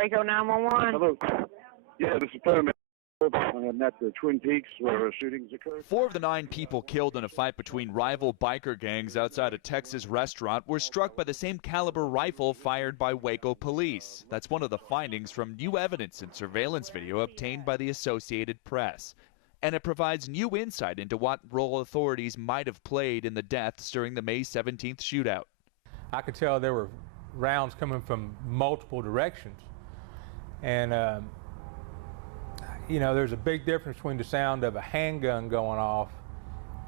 Waco 911. Hello. Yeah, this is Fireman. I'm at the Twin Peaks where shootings occurred. 4 of the 9 people killed in a fight between rival biker gangs outside a Texas restaurant were struck by the same caliber rifle fired by Waco police. That's one of the findings from new evidence and surveillance video obtained by the Associated Press. And it provides new insight into what role authorities might have played in the deaths during the May 17th shootout. I could tell there were rounds coming from multiple directions. And you know, there's a big difference between the sound of a handgun going off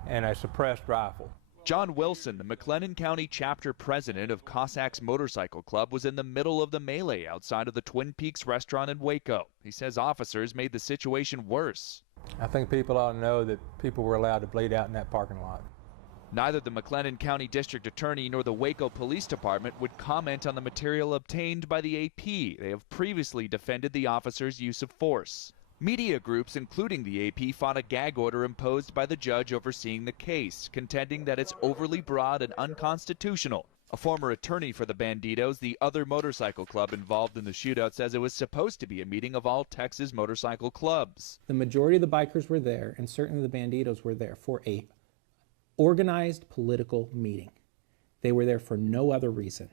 and a suppressed rifle. John Wilson, the McLennan County chapter president of Cossacks Motorcycle Club, was in the middle of the melee outside of the Twin Peaks restaurant in Waco. He says officers made the situation worse. I think people ought to know that people were allowed to bleed out in that parking lot. Neither the McLennan County District Attorney nor the Waco Police Department would comment on the material obtained by the AP. They have previously defended the officers' use of force. Media groups, including the AP, fought a gag order imposed by the judge overseeing the case, contending that it's overly broad and unconstitutional. A former attorney for the Banditos, the other motorcycle club involved in the shootout, says it was supposed to be a meeting of all Texas motorcycle clubs. The majority of the bikers were there, and certainly the Banditos were there for a organized political meeting. They were there for no other reason.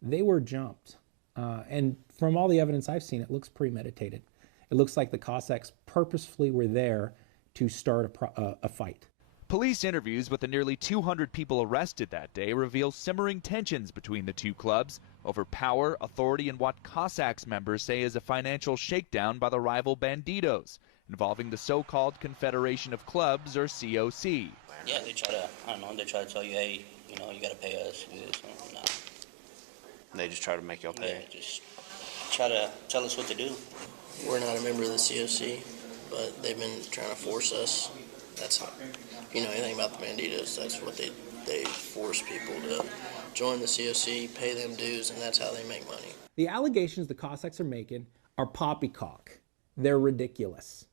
They were jumped, and from all the evidence I've seen, it looks premeditated. It looks like the Cossacks purposefully were there to start a fight. Police interviews with the nearly 200 people arrested that day reveal simmering tensions between the two clubs over power, authority, and what Cossacks members say is a financial shakedown by the rival Banditos, involving the so-called Confederation of Clubs, or COC. Yeah, they try to, I don't know, they try to tell you, hey, you know, you got to pay us to do this. No. They just try to make y'all pay? Yeah, just try to tell us what to do. We're not a member of the COC, but they've been trying to force us. That's how, if you know anything about the Banditos, that's what they force people to join the COC, pay them dues, and that's how they make money. The allegations the Cossacks are making are poppycock. They're ridiculous.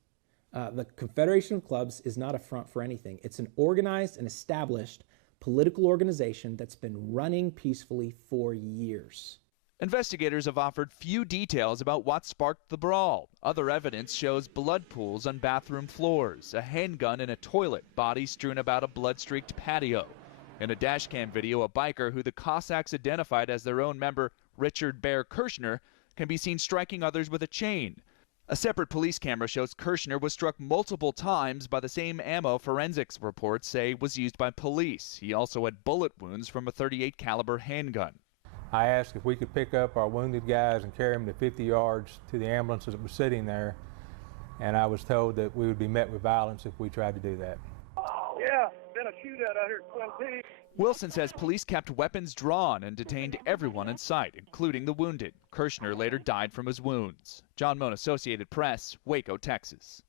The Confederation of Clubs is not a front for anything. It's an organized and established political organization that's been running peacefully for years. Investigators have offered few details about what sparked the brawl. Other evidence shows blood pools on bathroom floors, a handgun in a toilet, bodies strewn about a blood-streaked patio. In a dashcam video, a biker who the Cossacks identified as their own member, Richard Bear Kirshner, can be seen striking others with a chain. A separate police camera shows Kirshner was struck multiple times by the same ammo forensics reports say was used by police. He also had bullet wounds from a .38 caliber handgun. I asked if we could pick up our wounded guys and carry them to 50 yards to the ambulance that was sitting there, and I was told that we would be met with violence if we tried to do that. Yeah, been a shootout out here at Twin Peaks. Wilson says police kept weapons drawn and detained everyone in sight, including the wounded. Kirshner later died from his wounds. John Moan, Associated Press, Waco, Texas.